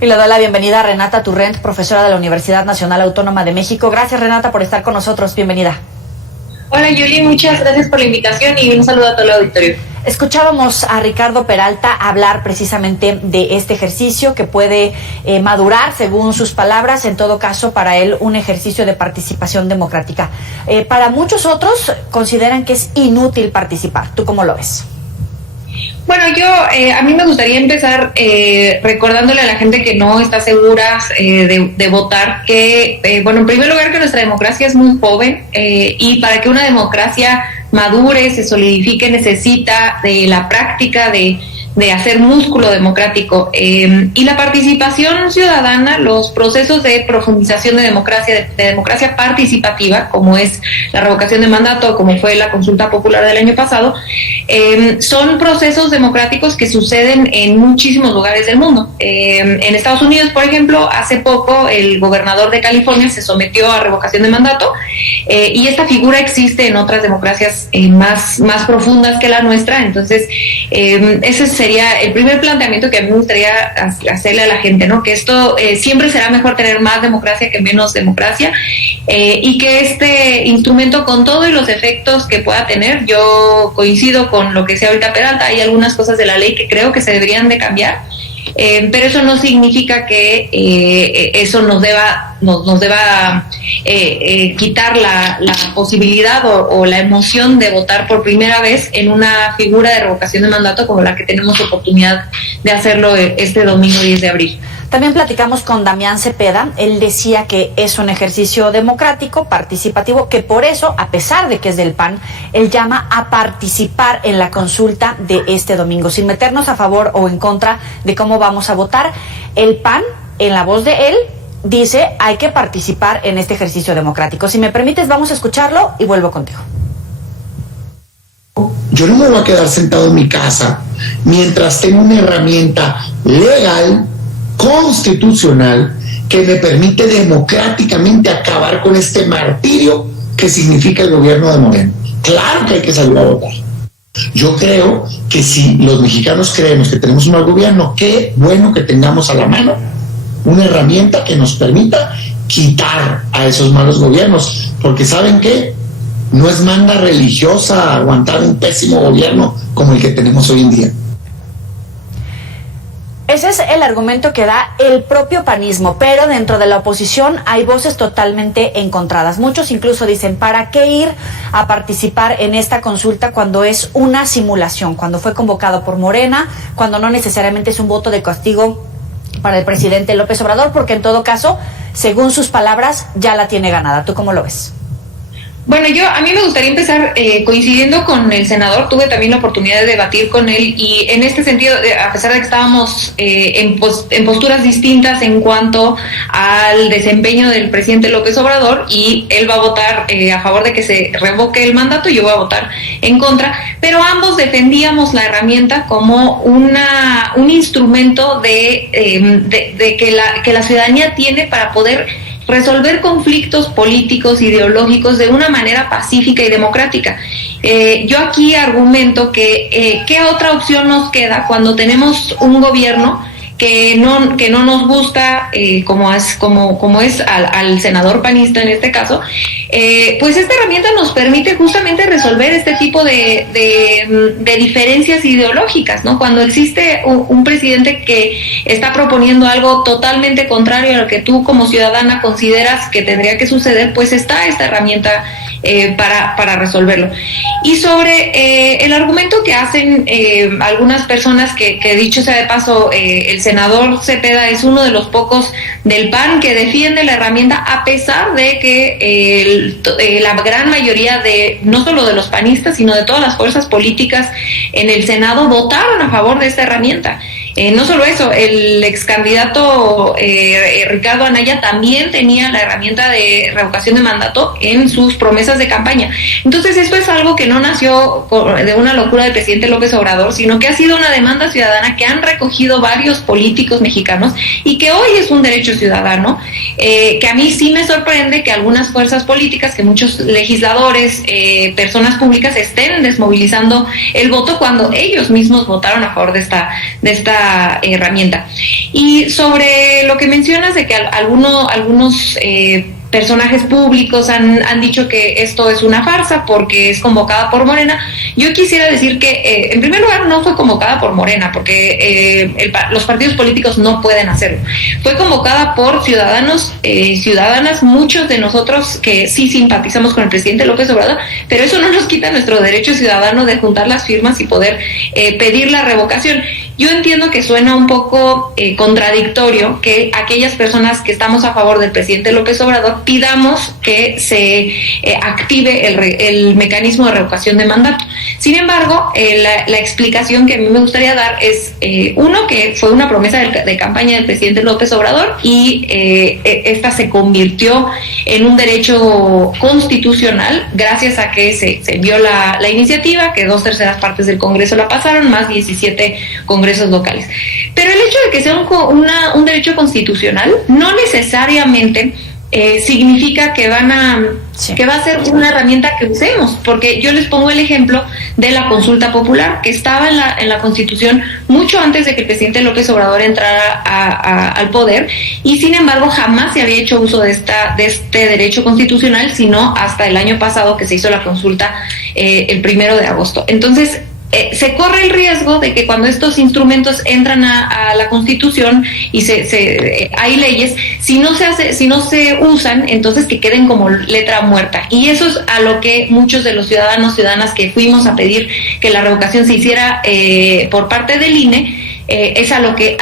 Y le doy la bienvenida a Renata Turrent, profesora de la Universidad Nacional Autónoma de México. Gracias, Renata, por estar con nosotros. Bienvenida. Hola, Yuli, muchas gracias por la invitación y un saludo a todo el auditorio. Escuchábamos a Ricardo Peralta hablar precisamente de este ejercicio que puede madurar, según sus palabras, en todo caso para él un ejercicio de participación democrática. Para muchos otros consideran que es inútil participar. ¿Tú cómo lo ves? Bueno, a mí me gustaría empezar recordándole a la gente que no está segura de votar que, en primer lugar, que nuestra democracia es muy joven y para que una democracia madure, se solidifique, necesita de la práctica de hacer músculo democrático y la participación ciudadana, los procesos de profundización de democracia participativa, como es la revocación de mandato, como fue la consulta popular del año pasado, son procesos democráticos que suceden en muchísimos lugares del mundo. En Estados Unidos, por ejemplo, hace poco el gobernador de California se sometió a revocación de mandato y esta figura existe en otras democracias más profundas que la nuestra. Entonces, ese sería el primer planteamiento que a mí me gustaría hacerle a la gente, ¿no? Que esto siempre será mejor tener más democracia que menos democracia y que este instrumento, con todos los efectos que pueda tener, yo coincido con lo que decía ahorita Peralta, hay algunas cosas de la ley que creo que se deberían de cambiar, pero eso no significa que eso nos deba quitar la posibilidad o la emoción de votar por primera vez en una figura de revocación de mandato como la que tenemos oportunidad de hacerlo este domingo 10 de abril. También platicamos con Damián Cepeda. Él decía que es un ejercicio democrático, participativo, que por eso, a pesar de que es del PAN, él llama a participar en la consulta de este domingo, sin meternos a favor o en contra de cómo vamos a votar. El PAN, en la voz de él, dice hay que participar en este ejercicio democrático. Si me permites, vamos a escucharlo y vuelvo contigo. Yo no me voy a quedar sentado en mi casa mientras tengo una herramienta legal, constitucional, que me permite democráticamente acabar con este martirio que significa el gobierno de Moreno. Claro que hay que salir a votar. Yo creo que si los mexicanos creemos que tenemos un mal gobierno, qué bueno que tengamos a la mano una herramienta que nos permita quitar a esos malos gobiernos, porque ¿saben qué? No es manda religiosa aguantar un pésimo gobierno como el que tenemos hoy en día. Ese es el argumento que da el propio panismo, pero dentro de la oposición hay voces totalmente encontradas. Muchos incluso dicen, ¿para qué ir a participar en esta consulta cuando es una simulación, cuando fue convocado por Morena, cuando no necesariamente es un voto de castigo para el presidente López Obrador, porque en todo caso, según sus palabras, ya la tiene ganada? ¿Tú cómo lo ves? Bueno, a mí me gustaría empezar coincidiendo con el senador. Tuve también la oportunidad de debatir con él y en este sentido, a pesar de que estábamos en posturas distintas en cuanto al desempeño del presidente López Obrador, y él va a votar a favor de que se revoque el mandato y yo voy a votar en contra, pero ambos defendíamos la herramienta como un instrumento de que la ciudadanía tiene para poder resolver conflictos políticos, ideológicos de una manera pacífica y democrática. Yo aquí argumento que ¿qué otra opción nos queda cuando tenemos un gobierno que no nos gusta, como es al senador panista en este caso? Pues esta herramienta nos permite justamente resolver este tipo de diferencias ideológicas, ¿no? Cuando existe un presidente que está proponiendo algo totalmente contrario a lo que tú como ciudadana consideras que tendría que suceder, pues está esta herramienta para resolverlo. Y sobre el argumento que hacen algunas personas, que dicho sea de paso, el senador Cepeda es uno de los pocos del PAN que defiende la herramienta, a pesar de que la gran mayoría no solo de los panistas, sino de todas las fuerzas políticas en el Senado votaron a favor de esta herramienta. No solo eso, el ex candidato Ricardo Anaya también tenía la herramienta de revocación de mandato en sus promesas de campaña. Entonces esto es algo que no nació de una locura del presidente López Obrador, sino que ha sido una demanda ciudadana que han recogido varios políticos mexicanos y que hoy es un derecho ciudadano, que a mí sí me sorprende que algunas fuerzas políticas, que muchos legisladores, personas públicas estén desmovilizando el voto cuando ellos mismos votaron a favor de esta esta herramienta. Y sobre lo que mencionas de que algunos personajes públicos han dicho que esto es una farsa porque es convocada por Morena, yo quisiera decir que en primer lugar no fue convocada por Morena porque los partidos políticos no pueden hacerlo. Fue convocada por ciudadanos, ciudadanas, muchos de nosotros que sí simpatizamos con el presidente López Obrador, pero eso no nos quita nuestro derecho ciudadano de juntar las firmas y poder pedir la revocación. Yo entiendo que suena un poco contradictorio que aquellas personas que estamos a favor del presidente López Obrador pidamos que se active el mecanismo de revocación de mandato. Sin embargo, la explicación que a mí me gustaría dar es, uno, que fue una promesa de campaña del presidente López Obrador y esta se convirtió en un derecho constitucional gracias a que se envió la iniciativa, que 2/3 partes del Congreso la pasaron, más 17 congresos locales. Pero el hecho de que sea un derecho constitucional no necesariamente significa que va a ser una herramienta que usemos, porque yo les pongo el ejemplo de la consulta popular que estaba en la Constitución mucho antes de que el presidente López Obrador entrara al poder, y sin embargo jamás se había hecho uso de este derecho constitucional, sino hasta el año pasado que se hizo la consulta el 1 de agosto. Entonces se corre el riesgo de que cuando estos instrumentos entran a la Constitución y hay leyes, si no se usan, entonces que queden como letra muerta. Y eso es a lo que muchos de los ciudadanas que fuimos a pedir que la revocación se hiciera por parte del INE, es a lo que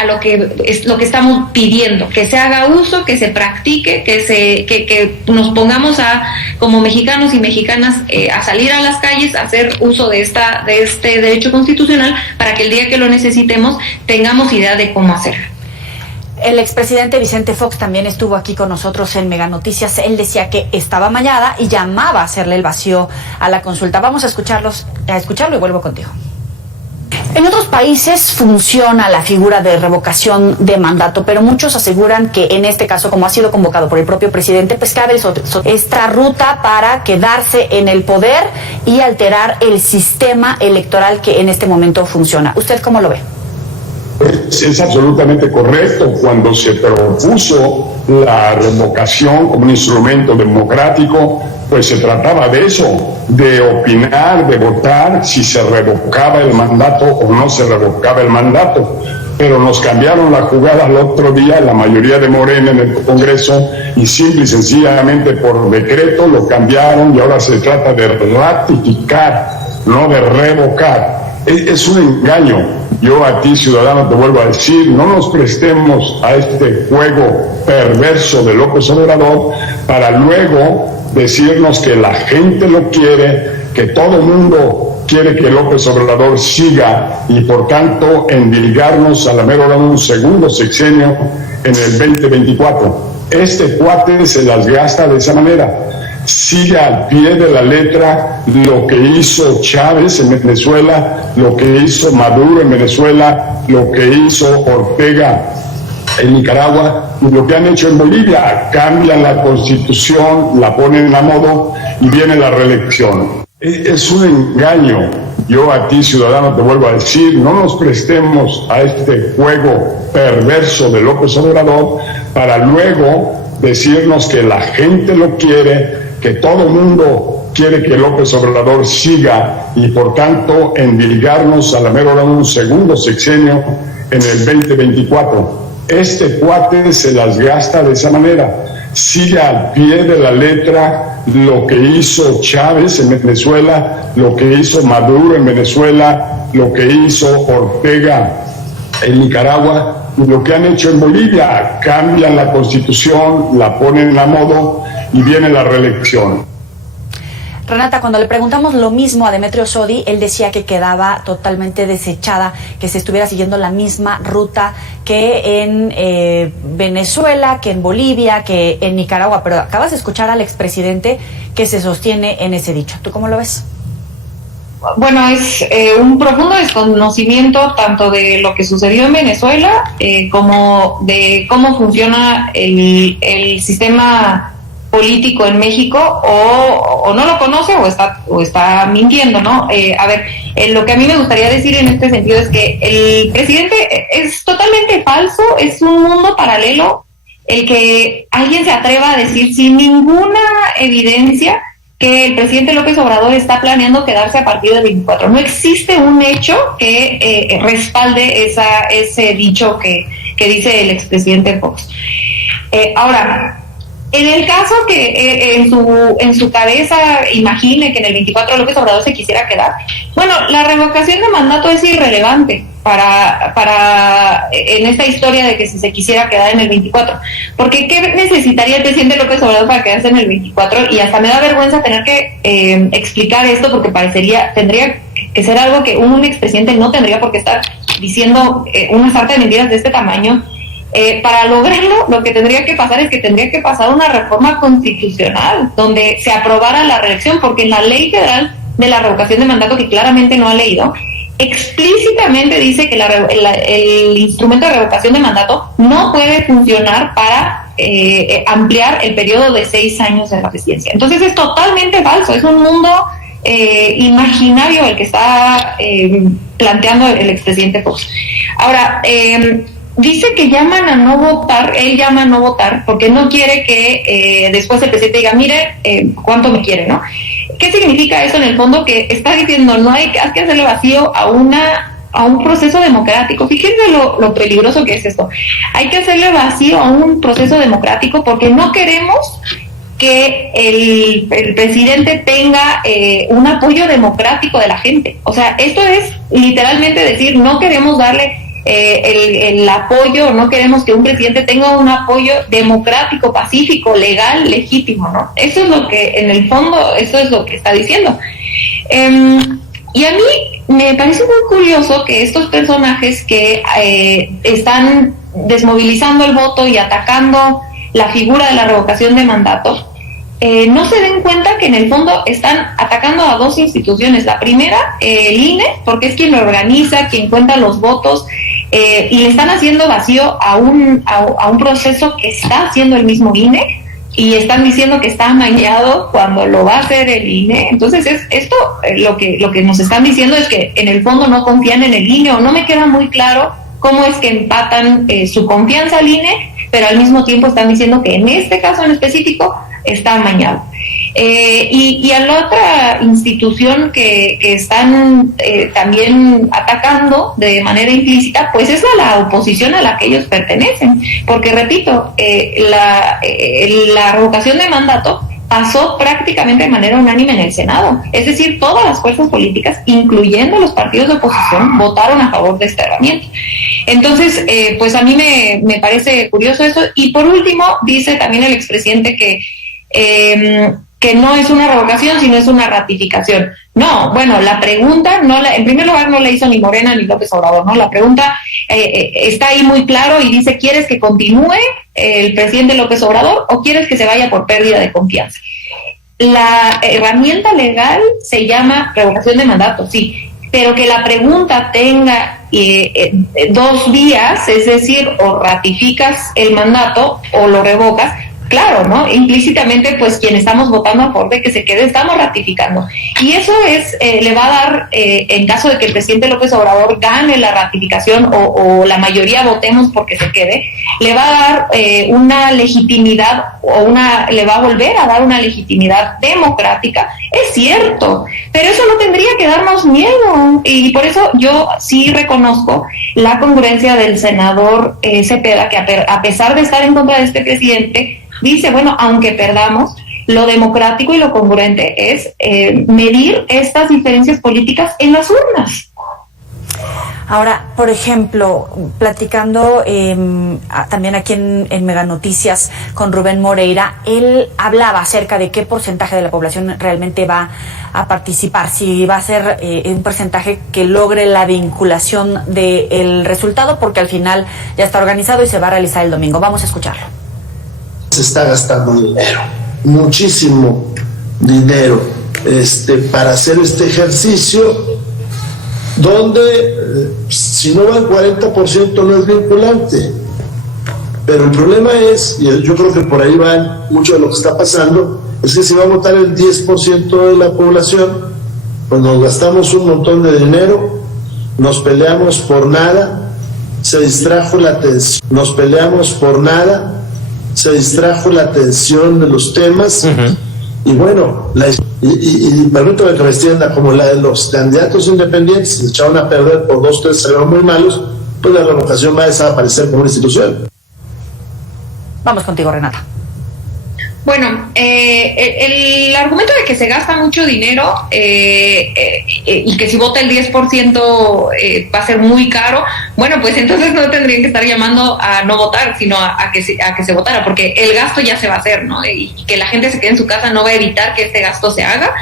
es lo que estamos pidiendo, que se haga uso, que se practique, que nos pongamos como mexicanos y mexicanas a salir a las calles, a hacer uso de este derecho constitucional para que el día que lo necesitemos tengamos idea de cómo hacerlo. El expresidente Vicente Fox también estuvo aquí con nosotros en Mega Noticias. Él decía que estaba amañada y llamaba a hacerle el vacío a la consulta. Vamos a escucharlo y vuelvo contigo. En otros países funciona la figura de revocación de mandato, pero muchos aseguran que en este caso, como ha sido convocado por el propio presidente, pues cabe esta ruta para quedarse en el poder y alterar el sistema electoral que en este momento funciona. ¿Usted cómo lo ve? Es absolutamente correcto. Cuando se propuso la revocación como un instrumento democrático, pues se trataba de eso, de opinar, de votar si se revocaba el mandato o no se revocaba el mandato. Pero nos cambiaron la jugada el otro día, la mayoría de Morena en el Congreso, y simple y sencillamente por decreto lo cambiaron y ahora se trata de ratificar, no de revocar. Es un engaño. Yo a ti, ciudadano, te vuelvo a decir, no nos prestemos a este juego perverso de López Obrador para luego decirnos que la gente lo quiere, que todo el mundo quiere que López Obrador siga y por tanto endilgarnos a la mera hora de un segundo sexenio en el 2024. Este cuate se las gasta de esa manera. Sigue al pie de la letra lo que hizo Chávez en Venezuela, lo que hizo Maduro en Venezuela, lo que hizo Ortega en Nicaragua y lo que han hecho en Bolivia. Cambian la Constitución, la ponen a modo y viene la reelección. Es un engaño. Yo a ti, ciudadano, te vuelvo a decir, no nos prestemos a este juego perverso de López Obrador para luego decirnos que la gente lo quiere, que todo el mundo quiere que López Obrador siga y por tanto endilgarnos a la mera hora de un segundo sexenio en el 2024. Este cuate se las gasta de esa manera. Sigue al pie de la letra lo que hizo Chávez en Venezuela, lo que hizo Maduro en Venezuela, lo que hizo Ortega en Nicaragua y lo que han hecho en Bolivia. Cambian la Constitución, la ponen a modo y viene la reelección. Renata, cuando le preguntamos lo mismo a Demetrio Sodi, él decía que quedaba totalmente desechada, que se estuviera siguiendo la misma ruta que en Venezuela, que en Bolivia, que en Nicaragua, pero acabas de escuchar al expresidente que se sostiene en ese dicho. ¿Tú cómo lo ves? Bueno, es un profundo desconocimiento tanto de lo que sucedió en Venezuela como de cómo funciona el sistema político en México o no lo conoce o está mintiendo, ¿no? Lo que a mí me gustaría decir en este sentido es que el presidente es totalmente falso, es un mundo paralelo el que alguien se atreva a decir sin ninguna evidencia que el presidente López Obrador está planeando quedarse a partir del 24. No existe un hecho que respalde ese dicho que dice el expresidente Fox. Ahora, en el caso que en su cabeza imagine que en el 24 López Obrador se quisiera quedar, bueno, la revocación de mandato es irrelevante para en esta historia de que si se quisiera quedar en el 24, porque ¿qué necesitaría el presidente López Obrador para quedarse en el 24? Y hasta me da vergüenza tener que explicar esto, porque tendría que ser algo que un expresidente no tendría por qué estar diciendo una sarta de mentiras de este tamaño. Para lograrlo, lo que tendría que pasar es que tendría que pasar una reforma constitucional donde se aprobara la reelección, porque en la Ley Federal de la Revocación de Mandato, que claramente no ha leído, explícitamente dice que el instrumento de revocación de mandato no puede funcionar para ampliar el periodo de 6 años de la presidencia. Entonces es totalmente falso, es un mundo imaginario el que está planteando el expresidente Fox. Ahora, dice que llaman a no votar, él llama a no votar porque no quiere que después el presidente diga, mire, cuánto me quiere, ¿no? ¿Qué significa eso en el fondo? Que está diciendo, no hay que hacerle vacío a un proceso democrático. Fíjense lo peligroso que es esto. Hay que hacerle vacío a un proceso democrático porque no queremos que el presidente tenga un apoyo democrático de la gente. O sea, esto es literalmente decir, no queremos darle el apoyo, no queremos que un presidente tenga un apoyo democrático, pacífico, legal, legítimo, ¿no? Eso es lo que, en el fondo, eso es lo que está diciendo. Y a mí me parece muy curioso que estos personajes que están desmovilizando el voto y atacando la figura de la revocación de mandato, no se den cuenta que en el fondo están atacando a dos instituciones. La primera, el INE, porque es quien lo organiza, quien cuenta los votos, y le están haciendo vacío a un proceso que está haciendo el mismo INE, y están diciendo que está amañado cuando lo va a hacer el INE. Entonces lo que nos están diciendo es que en el fondo no confían en el INE, o no me queda muy claro cómo es que empatan su confianza al INE, pero al mismo tiempo están diciendo que en este caso en específico está amañado. Y a la otra institución que están también atacando de manera implícita, pues es a la oposición a la que ellos pertenecen, porque repito, la revocación de mandato pasó prácticamente de manera unánime en el Senado, es decir, todas las fuerzas políticas, incluyendo los partidos de oposición, votaron a favor de esta herramienta. Entonces, pues a mí me parece curioso eso. Y por último, dice también el expresidente que no es una revocación, sino es una ratificación. No, bueno, la pregunta, en primer lugar, no la hizo ni Morena ni López Obrador, ¿no? La pregunta está ahí muy claro y dice, ¿quieres que continúe el presidente López Obrador o quieres que se vaya por pérdida de confianza? La herramienta legal se llama revocación de mandato, sí, pero que la pregunta tenga 2 vías, es decir, o ratificas el mandato o lo revocas. Claro, ¿no? Implícitamente, pues quien estamos votando a favor de que se quede, estamos ratificando. Y eso le va a dar, en caso de que el presidente López Obrador gane la ratificación o la mayoría votemos porque se quede, le va a dar una legitimidad le va a volver a dar una legitimidad democrática. Es cierto, pero eso no tendría que darnos miedo. Y por eso yo sí reconozco la congruencia del senador Cepeda, que a pesar de estar en contra de este presidente, dice, bueno, aunque perdamos, lo democrático y lo congruente es medir estas diferencias políticas en las urnas. Ahora, por ejemplo, platicando también aquí en Mega Noticias con Rubén Moreira, él hablaba acerca de qué porcentaje de la población realmente va a participar, si va a ser un porcentaje que logre la vinculación del resultado, porque al final ya está organizado y se va a realizar el domingo. Vamos a escucharlo. Se está gastando dinero, muchísimo dinero, para hacer este ejercicio, donde si no va el 40% no es vinculante. Pero el problema es, y yo creo que por ahí va mucho de lo que está pasando, es que si va a votar el 10% de la población, pues nos gastamos un montón de dinero, nos peleamos por nada, se distrajo la atención, nos peleamos por nada, se distrajo la atención de los temas, y bueno, y permítame que me extienda, como la de los candidatos independientes, se echaron a perder por 2, 3, salieron muy malos, pues la revocación va a desaparecer como una institución. Vamos contigo, Renata. Bueno, el argumento de que se gasta mucho dinero y que si vota el 10% va a ser muy caro, bueno, pues entonces no tendrían que estar llamando a no votar, sino a que se votara, porque el gasto ya se va a hacer, ¿no? Y que la gente se quede en su casa no va a evitar que este gasto se haga.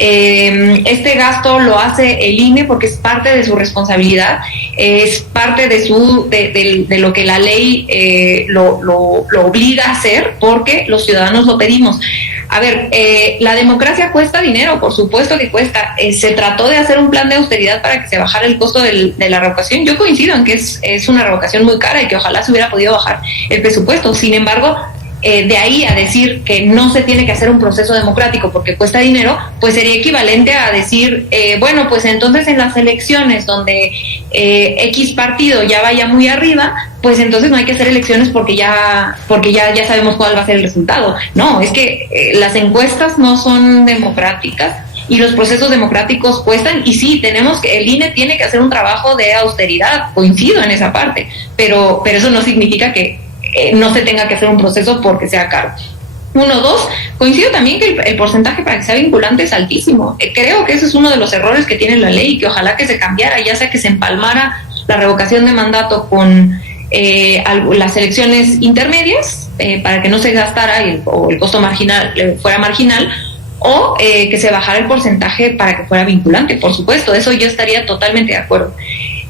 Este gasto lo hace el INE porque es parte de su responsabilidad, es parte de lo que la ley lo obliga a hacer, porque los ciudadanos lo pedimos. A ver, la democracia cuesta dinero, por supuesto que cuesta. Se trató de hacer un plan de austeridad para que se bajara el costo de la revocación. Yo coincido en que es una revocación muy cara y que ojalá se hubiera podido bajar el presupuesto. Sin embargo, de ahí a decir que no se tiene que hacer un proceso democrático porque cuesta dinero, pues sería equivalente a decir, bueno, pues entonces en las elecciones donde X partido ya vaya muy arriba, pues entonces no hay que hacer elecciones porque ya sabemos cuál va a ser el resultado. No, es que las encuestas no son democráticas y los procesos democráticos cuestan, y sí, el INE tiene que hacer un trabajo de austeridad, coincido en esa parte, pero eso no significa que no se tenga que hacer un proceso porque sea caro. 1, 2, coincido también que el porcentaje para que sea vinculante es altísimo. Creo que ese es uno de los errores que tiene la ley y que ojalá que se cambiara, ya sea que se empalmara la revocación de mandato con las elecciones intermedias para que no se gastara o el costo marginal fuera marginal, o que se bajara el porcentaje para que fuera vinculante, por supuesto, eso yo estaría totalmente de acuerdo.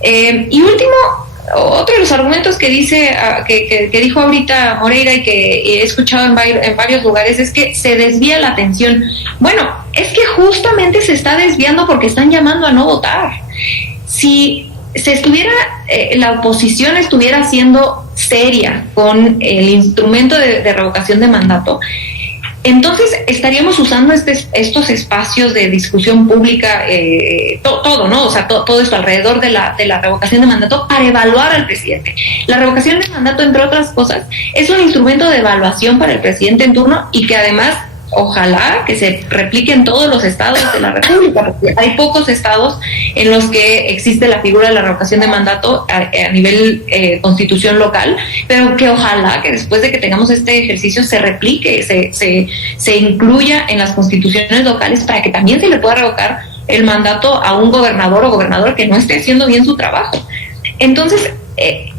Y último, otro de los argumentos que dice que dijo ahorita Moreira y que he escuchado en varios lugares es que se desvía la atención. Bueno, es que justamente se está desviando porque están llamando a no votar. Si se estuviera la oposición estuviera siendo seria con el instrumento de revocación de mandato, entonces estaríamos usando estos espacios de discusión pública, todo, ¿no? O sea, todo esto alrededor de la revocación de mandato para evaluar al presidente. La revocación de mandato, entre otras cosas, es un instrumento de evaluación para el presidente en turno y que además ojalá que se replique en todos los estados de la República, porque hay pocos estados en los que existe la figura de la revocación de mandato a nivel constitución local, pero que ojalá que después de que tengamos este ejercicio se replique, se incluya en las constituciones locales para que también se le pueda revocar el mandato a un gobernador o gobernadora que no esté haciendo bien su trabajo. Entonces,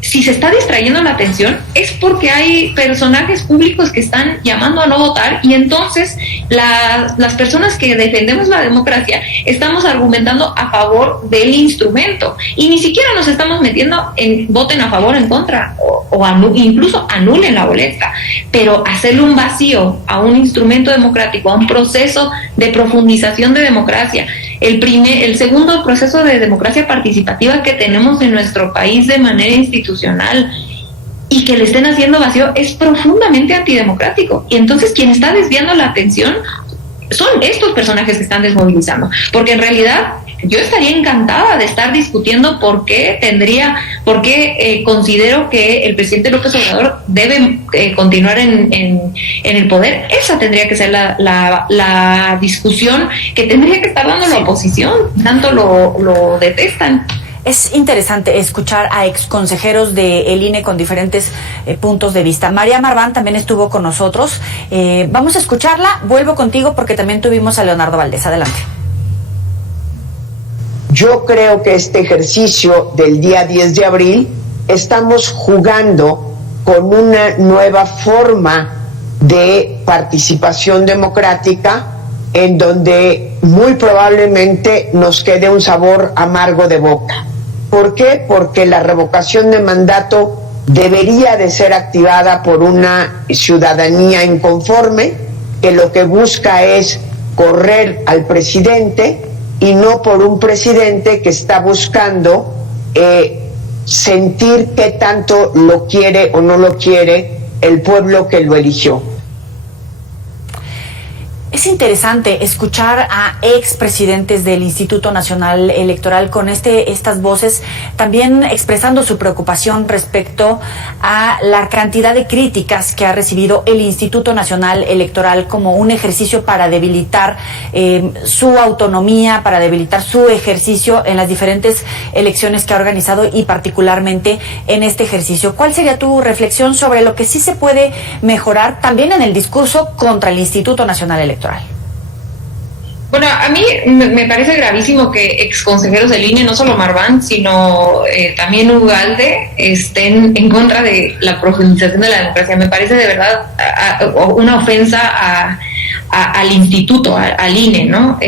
si se está distrayendo la atención es porque hay personajes públicos que están llamando a no votar, y entonces las personas que defendemos la democracia estamos argumentando a favor del instrumento y ni siquiera nos estamos metiendo en voten a favor o en contra o incluso anulen la boleta, pero hacerle un vacío a un instrumento democrático, a un proceso de profundización de democracia, el segundo proceso de democracia participativa que tenemos en nuestro país de manera institucional, y que le estén haciendo vacío es profundamente antidemocrático. Y entonces quien está desviando la atención son estos personajes que están desmovilizando, porque en realidad yo estaría encantada de estar discutiendo por qué considero que el presidente López Obrador debe continuar en el poder. Esa tendría que ser la discusión que tendría que estar dando la oposición, tanto lo detestan. Es interesante escuchar a exconsejeros del INE con diferentes puntos de vista. María Marván también estuvo con nosotros. Vamos a escucharla. Vuelvo contigo porque también tuvimos a Leonardo Valdés. Adelante. Yo creo que este ejercicio del día 10 de abril estamos jugando con una nueva forma de participación democrática en donde muy probablemente nos quede un sabor amargo de boca. ¿Por qué? Porque la revocación de mandato debería de ser activada por una ciudadanía inconforme que lo que busca es correr al presidente y no por un presidente que está buscando sentir qué tanto lo quiere o no lo quiere el pueblo que lo eligió. Es interesante escuchar a expresidentes del Instituto Nacional Electoral con estas voces también expresando su preocupación respecto a la cantidad de críticas que ha recibido el Instituto Nacional Electoral como un ejercicio para debilitar su autonomía, para debilitar su ejercicio en las diferentes elecciones que ha organizado y particularmente en este ejercicio. ¿Cuál sería tu reflexión sobre lo que sí se puede mejorar también en el discurso contra el Instituto Nacional Electoral? Bueno, a mí me parece gravísimo que exconsejeros del INE, no solo Marván, sino también Ugalde, estén en contra de la profundización de la democracia. Me parece de verdad una ofensa al instituto, al INE, ¿no?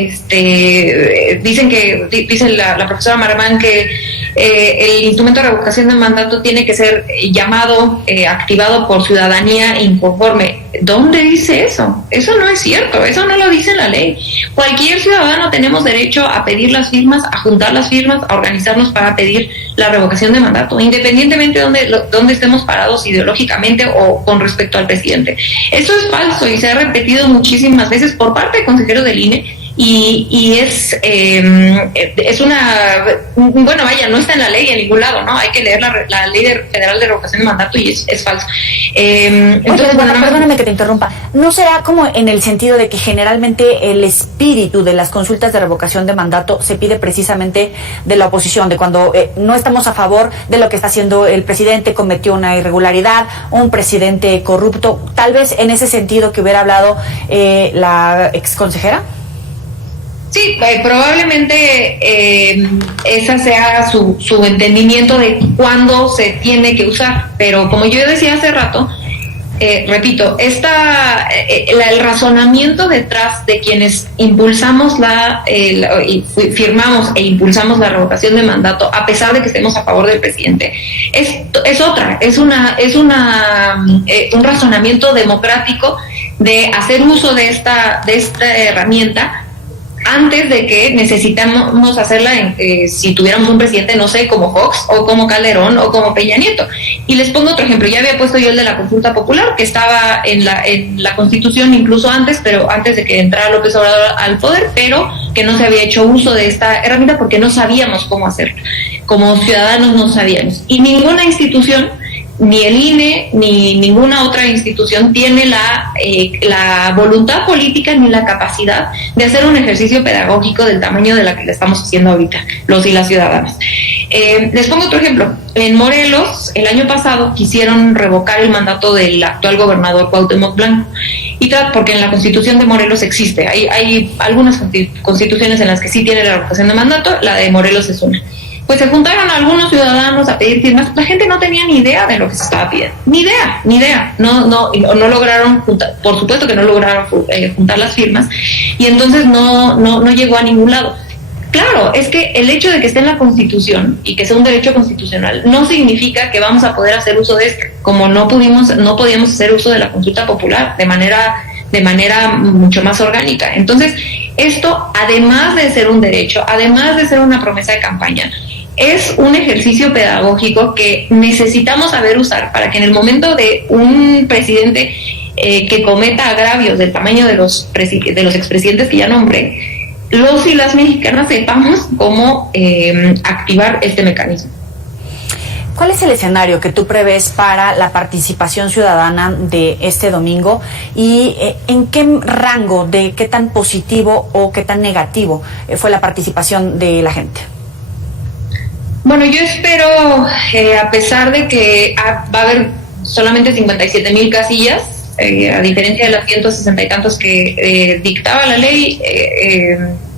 Dice la profesora Marván que el instrumento de revocación de mandato tiene que ser llamado, activado por ciudadanía inconforme. ¿Dónde dice eso? Eso no es cierto, eso no lo dice la ley. Cualquier ciudadano tenemos derecho a pedir las firmas, a juntar las firmas, a organizarnos para pedir la revocación de mandato, independientemente de dónde estemos parados ideológicamente o con respecto al presidente. Eso es falso y se ha repetido muchísimas veces por parte de consejeros del INE. Y es una, bueno, vaya, no está en la ley en ningún lado, ¿no? Hay que leer la ley federal de revocación de mandato y es falso. Entonces, bueno, perdóname que te interrumpa. ¿No será como en el sentido de que generalmente el espíritu de las consultas de revocación de mandato se pide precisamente de la oposición, de cuando no estamos a favor de lo que está haciendo el presidente, cometió una irregularidad, un presidente corrupto? Tal vez en ese sentido que hubiera hablado la exconsejera. Sí, probablemente esa sea su entendimiento de cuándo se tiene que usar, pero como yo decía hace rato, repito, el razonamiento detrás de quienes impulsamos firmamos e impulsamos la revocación de mandato, a pesar de que estemos a favor del presidente, es un razonamiento democrático de hacer uso de esta herramienta antes de que necesitamos hacerla si tuviéramos un presidente, no sé, como Fox o como Calderón o como Peña Nieto. Y les pongo otro ejemplo. Ya había puesto yo el de la consulta popular, que estaba en la Constitución incluso antes, pero antes de que entrara López Obrador al poder, pero que no se había hecho uso de esta herramienta porque no sabíamos cómo hacerlo. Como ciudadanos no sabíamos. Y ninguna institución, ni el INE ni ninguna otra institución tiene la voluntad política ni la capacidad de hacer un ejercicio pedagógico del tamaño de la que le estamos haciendo ahorita, los y las ciudadanas. Les pongo otro ejemplo. En Morelos, el año pasado, quisieron revocar el mandato del actual gobernador Cuauhtémoc Blanco, porque en la Constitución de Morelos existe. Hay algunas constituciones en las que sí tiene la revocación de mandato, la de Morelos es una. Pues se juntaron algunos ciudadanos a pedir firmas. La gente no tenía ni idea de lo que se estaba pidiendo. Ni idea. No lograron juntar, por supuesto que no lograron juntar las firmas, y entonces no llegó a ningún lado. Claro, es que el hecho de que esté en la Constitución y que sea un derecho constitucional no significa que vamos a poder hacer uso de esto, como no podíamos hacer uso de la consulta popular de manera mucho más orgánica. Entonces, esto, además de ser un derecho, además de ser una promesa de campaña, es un ejercicio pedagógico que necesitamos saber usar para que en el momento de un presidente que cometa agravios del tamaño de los expresidentes que ya nombré, los y las mexicanas sepamos cómo activar este mecanismo. ¿Cuál es el escenario que tú prevés para la participación ciudadana de este domingo y en qué rango de qué tan positivo o qué tan negativo fue la participación de la gente? Bueno, yo espero, a pesar de que va a haber solamente 57,000 casillas, a diferencia de las 160 y tantos que dictaba la ley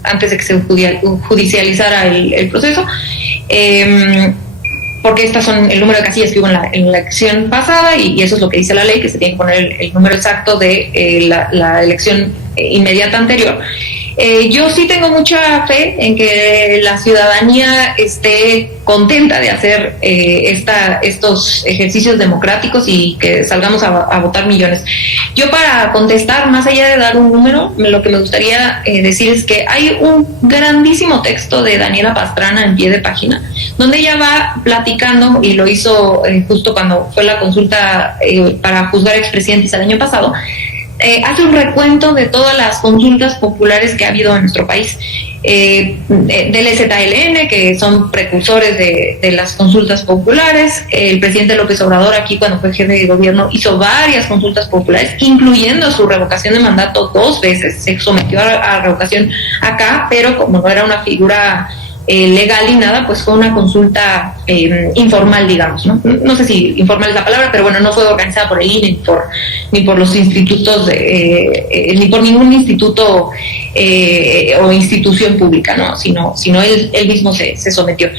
antes de que se judicializara el proceso, porque estas son el número de casillas que hubo en la elección pasada, y eso es lo que dice la ley, que se tiene que poner el número exacto de la elección inmediata anterior. Yo sí tengo mucha fe en que la ciudadanía esté contenta de hacer estos ejercicios democráticos y que salgamos a votar millones. Yo, para contestar, más allá de dar un número, lo que me gustaría decir es que hay un grandísimo texto de Daniela Pastrana en pie de página, donde ella va platicando, y lo hizo justo cuando fue la consulta para juzgar expresidentes el año pasado. Hace un recuento de todas las consultas populares que ha habido en nuestro país, del EZLN, que son precursores de las consultas populares. El presidente López Obrador, aquí cuando fue jefe de gobierno, hizo varias consultas populares, incluyendo su revocación de mandato 2 veces. Se sometió a revocación acá, pero como no era una figura legal ni nada, pues fue una consulta informal, digamos, ¿no? No sé si informal es la palabra, pero bueno, no fue organizada por el INE ni por los institutos, ni por ningún instituto o institución pública, ¿no? Sino él mismo se sometió.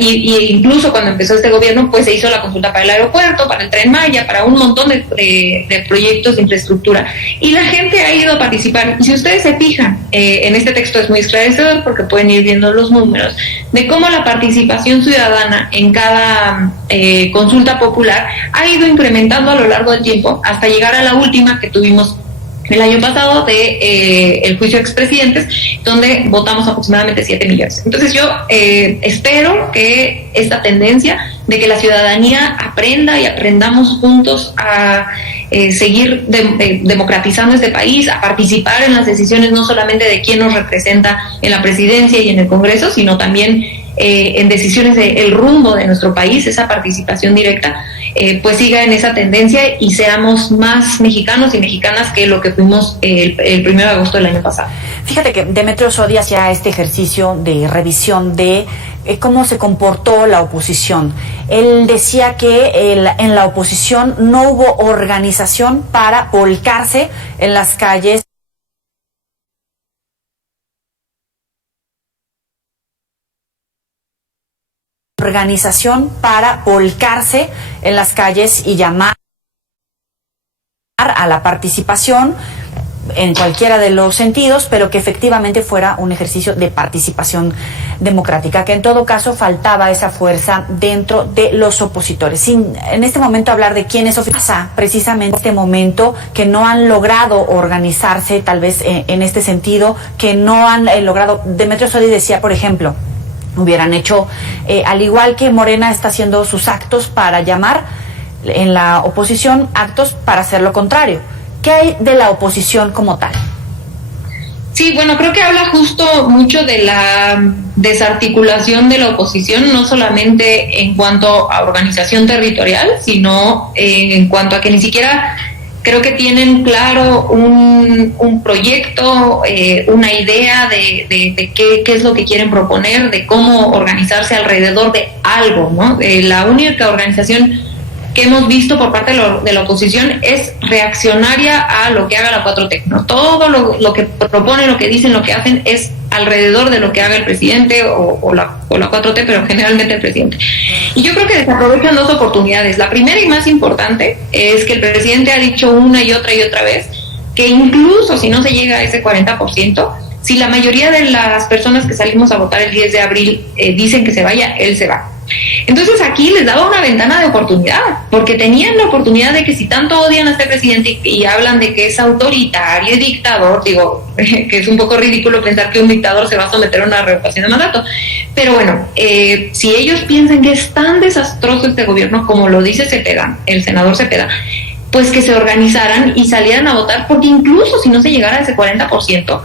Y incluso cuando empezó este gobierno, pues se hizo la consulta para el aeropuerto, para el Tren Maya, para un montón de proyectos de infraestructura, y la gente ha ido a participar. Y si ustedes se fijan, en este texto es muy esclarecedor, porque pueden ir viendo los números de cómo la participación ciudadana en cada consulta popular ha ido incrementando a lo largo del tiempo, hasta llegar a la última que tuvimos el año pasado de el juicio de expresidentes, donde votamos aproximadamente 7 millones. Entonces yo espero que esta tendencia de que la ciudadanía aprenda y aprendamos juntos a seguir democratizando este país, a participar en las decisiones, no solamente de quién nos representa en la presidencia y en el Congreso, sino también en decisiones del rumbo de nuestro país, esa participación directa, pues siga en esa tendencia y seamos más mexicanos y mexicanas que lo que fuimos el 1 de agosto del año pasado. Fíjate que Demetrio Sodi hacía este ejercicio de revisión de cómo se comportó la oposición. Él decía que en la oposición no hubo organización para volcarse en las calles. Organización para volcarse en las calles y llamar a la participación en cualquiera de los sentidos, pero que efectivamente fuera un ejercicio de participación democrática, que en todo caso faltaba esa fuerza dentro de los opositores. Sin en este momento hablar de quiénes pasa precisamente este momento, que no han logrado organizarse tal vez en este sentido, que no han logrado. Demetrio Sodi decía, por ejemplo, hubieran hecho, al igual que Morena está haciendo sus actos para llamar, en la oposición actos para hacer lo contrario. ¿Qué hay de la oposición como tal? Sí, bueno, creo que habla justo mucho de la desarticulación de la oposición, no solamente en cuanto a organización territorial, sino en cuanto a que ni siquiera creo que tienen claro un proyecto, una idea de qué es lo que quieren proponer, de cómo organizarse alrededor de algo, ¿no? La única organización que hemos visto por parte de la oposición es reaccionaria a lo que haga la 4T, ¿no? Todo lo que proponen, lo que dicen, lo que hacen es alrededor de lo que haga el presidente o la 4T, pero generalmente el presidente. Y yo creo que desaprovechan 2 oportunidades. La primera y más importante es que el presidente ha dicho una y otra vez que incluso si no se llega a ese 40%, si la mayoría de las personas que salimos a votar el 10 de abril dicen que se vaya, él se va. Entonces aquí les daba una ventana de oportunidad, porque tenían la oportunidad de que si tanto odian a este presidente y hablan de que es autoritario y dictador, digo, que es un poco ridículo pensar que un dictador se va a someter a una revocación de mandato, pero bueno, si ellos piensan que es tan desastroso este gobierno como lo dice Cepeda, el senador Cepeda, pues que se organizaran y salieran a votar, porque incluso si no se llegara a ese 40%,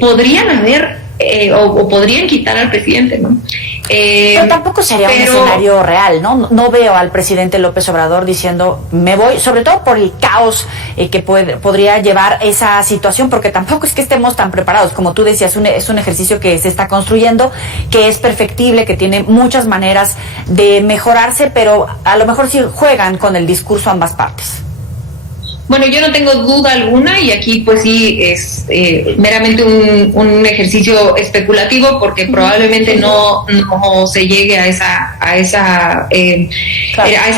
podrían haber o podrían quitar al presidente, ¿no? Pero tampoco sería un escenario real, ¿no? No veo al presidente López Obrador diciendo me voy, sobre todo por el caos que podría llevar esa situación, porque tampoco es que estemos tan preparados. Como tú decías, es un ejercicio que se está construyendo, que es perfectible, que tiene muchas maneras de mejorarse, pero a lo mejor sí juegan con el discurso ambas partes. Bueno, yo no tengo duda alguna y aquí pues sí es meramente un ejercicio especulativo porque probablemente no se llegue a ese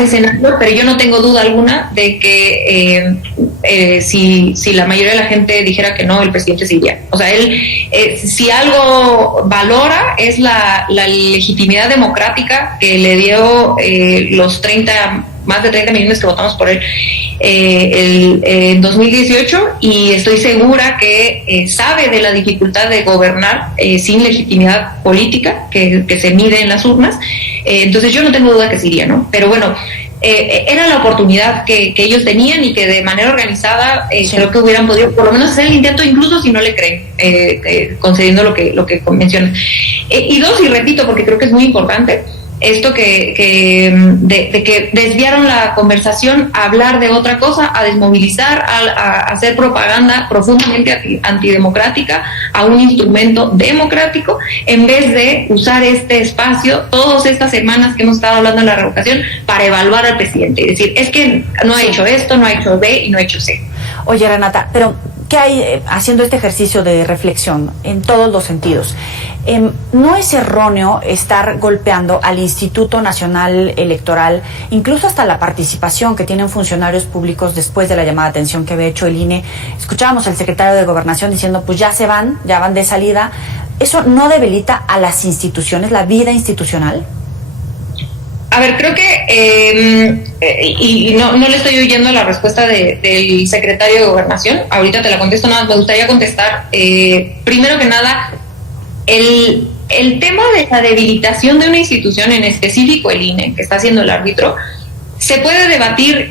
escenario, pero yo no tengo duda alguna de que si la mayoría de la gente dijera que no, el presidente se iría. O sea, él si algo valora es la legitimidad democrática que le dio más de 30 millones que votamos por él en 2018 y estoy segura que sabe de la dificultad de gobernar sin legitimidad política que se mide en las urnas, entonces yo no tengo duda que se iría, ¿no? Pero bueno, era la oportunidad que ellos tenían y que de manera organizada creo que hubieran podido por lo menos hacer el intento, incluso si no le creen, concediendo lo que mencionan. Y dos, y repito porque creo que es muy importante, esto de que desviaron la conversación a hablar de otra cosa, a desmovilizar, a hacer propaganda profundamente antidemocrática a un instrumento democrático, en vez de usar este espacio, todas estas semanas que hemos estado hablando de la revocación, para evaluar al presidente y decir, es que no ha hecho esto, no ha hecho B y no ha hecho C. Oye, Renata, pero ¿qué hay haciendo este ejercicio de reflexión en todos los sentidos? ¿No es erróneo estar golpeando al Instituto Nacional Electoral, incluso hasta la participación que tienen funcionarios públicos después de la llamada de atención que había hecho el INE? Escuchábamos al secretario de Gobernación diciendo, pues ya van de salida. ¿Eso no debilita a las instituciones, la vida institucional? A ver, creo que, y no le estoy oyendo la respuesta del secretario de Gobernación, ahorita te la contesto, nada, me gustaría contestar, primero que nada, el tema de la debilitación de una institución, en específico el INE, que está haciendo el árbitro, se puede debatir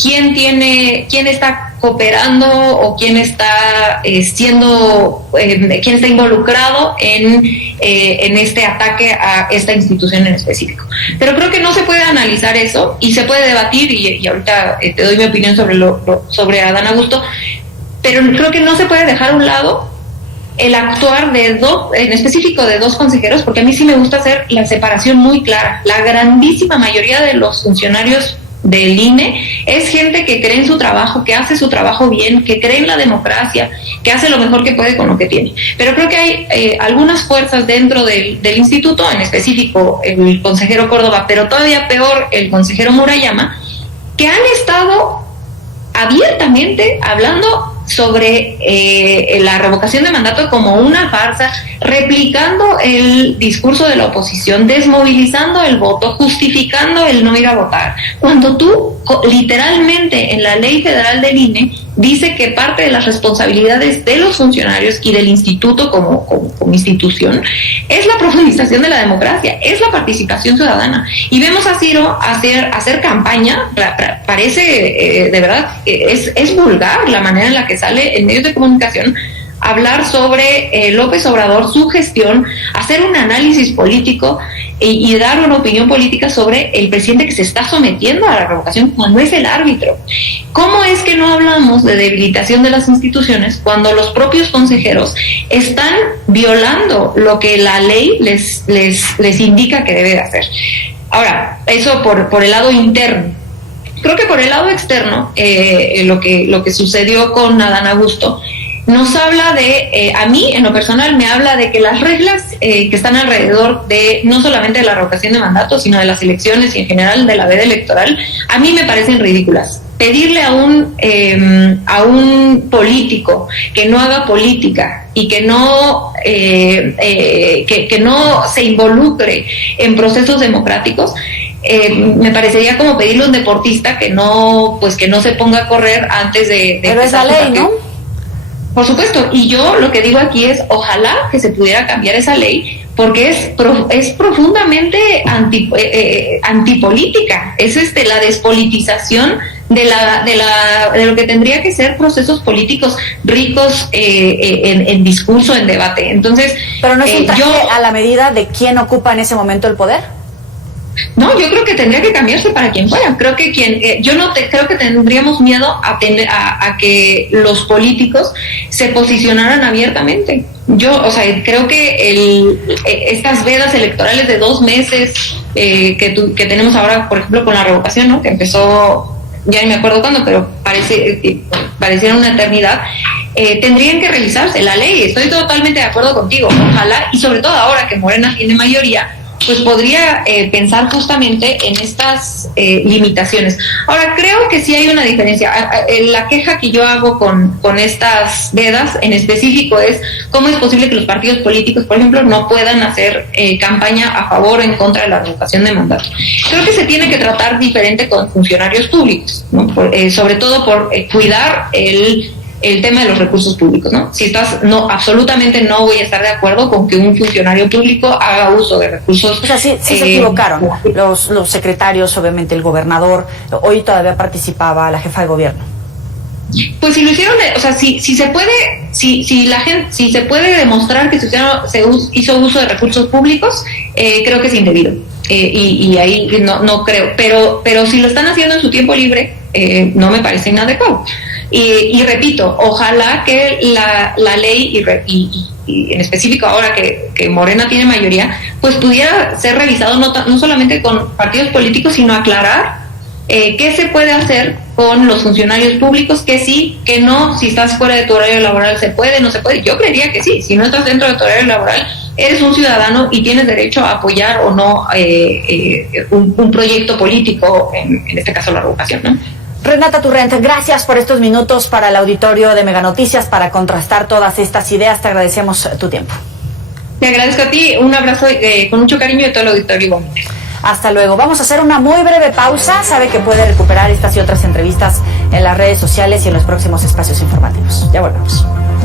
quién está cooperando o quién está quién está involucrado en este ataque a esta institución en específico. Pero creo que no se puede analizar eso y se puede debatir, y ahorita te doy mi opinión sobre Adán Augusto, pero creo que no se puede dejar a un lado el actuar en específico de dos consejeros, porque a mí sí me gusta hacer la separación muy clara. La grandísima mayoría de los funcionarios del INE es gente que cree en su trabajo, que hace su trabajo bien, que cree en la democracia, que hace lo mejor que puede con lo que tiene. Pero creo que hay algunas fuerzas dentro del instituto, en específico el consejero Córdoba, pero todavía peor el consejero Murayama, que han estado abiertamente hablando sobre la revocación de mandato como una farsa, replicando el discurso de la oposición, desmovilizando el voto, justificando el no ir a votar. Cuando tú literalmente en la ley federal del INE dice que parte de las responsabilidades de los funcionarios y del instituto como institución es la profundización de la democracia, es la participación ciudadana. Y vemos a Ciro hacer campaña, parece de verdad, es vulgar la manera en la que sale en medios de comunicación hablar sobre López Obrador, su gestión, hacer un análisis político y dar una opinión política sobre el presidente que se está sometiendo a la revocación cuando es el árbitro. ¿Cómo es que no hablamos de debilitación de las instituciones cuando los propios consejeros están violando lo que la ley les indica que debe de hacer? Ahora, eso por el lado interno. Creo que por el lado externo, lo que sucedió con Adán Augusto nos habla a mí en lo personal me habla de que las reglas que están alrededor de no solamente de la revocación de mandato, sino de las elecciones y en general de la veda electoral, a mí me parecen ridículas. Pedirle a un político que no haga política y que no se involucre en procesos democráticos, me parecería como pedirle a un deportista que no se ponga a correr antes de pero es la ley, ¿no? Por supuesto, y yo lo que digo aquí es ojalá que se pudiera cambiar esa ley, porque es profundamente antipolítica, es la despolitización de lo que tendría que ser procesos políticos ricos en discurso, en debate. Entonces, pero no es un traje a la medida de quién ocupa en ese momento el poder. No, yo creo que tendría que cambiarse para quien fuera. Creo que creo que tendríamos miedo a que los políticos se posicionaran abiertamente. Creo que estas vedas electorales de 2 meses que tenemos ahora, por ejemplo, con la revocación, ¿no? Que empezó ya ni me acuerdo cuándo, pero pareciera una eternidad, tendrían que revisarse la ley. Estoy totalmente de acuerdo contigo. Ojalá, y sobre todo ahora que Morena tiene mayoría, pues podría pensar justamente en estas limitaciones. Ahora, creo que sí hay una diferencia. La queja que yo hago con estas vedas en específico es cómo es posible que los partidos políticos, por ejemplo, no puedan hacer campaña a favor o en contra de la revocación de mandato. Creo que se tiene que tratar diferente con funcionarios públicos, ¿no? Sobre todo por cuidar el tema de los recursos públicos, ¿no? Absolutamente no voy a estar de acuerdo con que un funcionario público haga uso de recursos. O sea, sí se equivocaron los secretarios, obviamente el gobernador, hoy todavía participaba la jefa de gobierno. Pues si lo hicieron, o sea, si se puede, si se puede demostrar que se hizo uso de recursos públicos, creo que es indebido. Y ahí no creo, pero si lo están haciendo en su tiempo libre, no me parece inadecuado. Y repito, ojalá que la ley y en específico ahora que Morena tiene mayoría, pues pudiera ser revisado no solamente con partidos políticos, sino aclarar qué se puede hacer con los funcionarios públicos, que sí, que no, si estás fuera de tu horario laboral se puede, no se puede. Yo creería que sí, si no estás dentro de tu horario laboral, eres un ciudadano y tienes derecho a apoyar o no un proyecto político, en este caso la revocación, ¿no? Renata Turrent, gracias por estos minutos para el auditorio de Mega Noticias para contrastar todas estas ideas. Te agradecemos tu tiempo. Te agradezco a ti, un abrazo con mucho cariño de todo el auditorio igualmente. Hasta luego. Vamos a hacer una muy breve pausa. Sabe que puede recuperar estas y otras entrevistas en las redes sociales y en los próximos espacios informativos. Ya volvemos.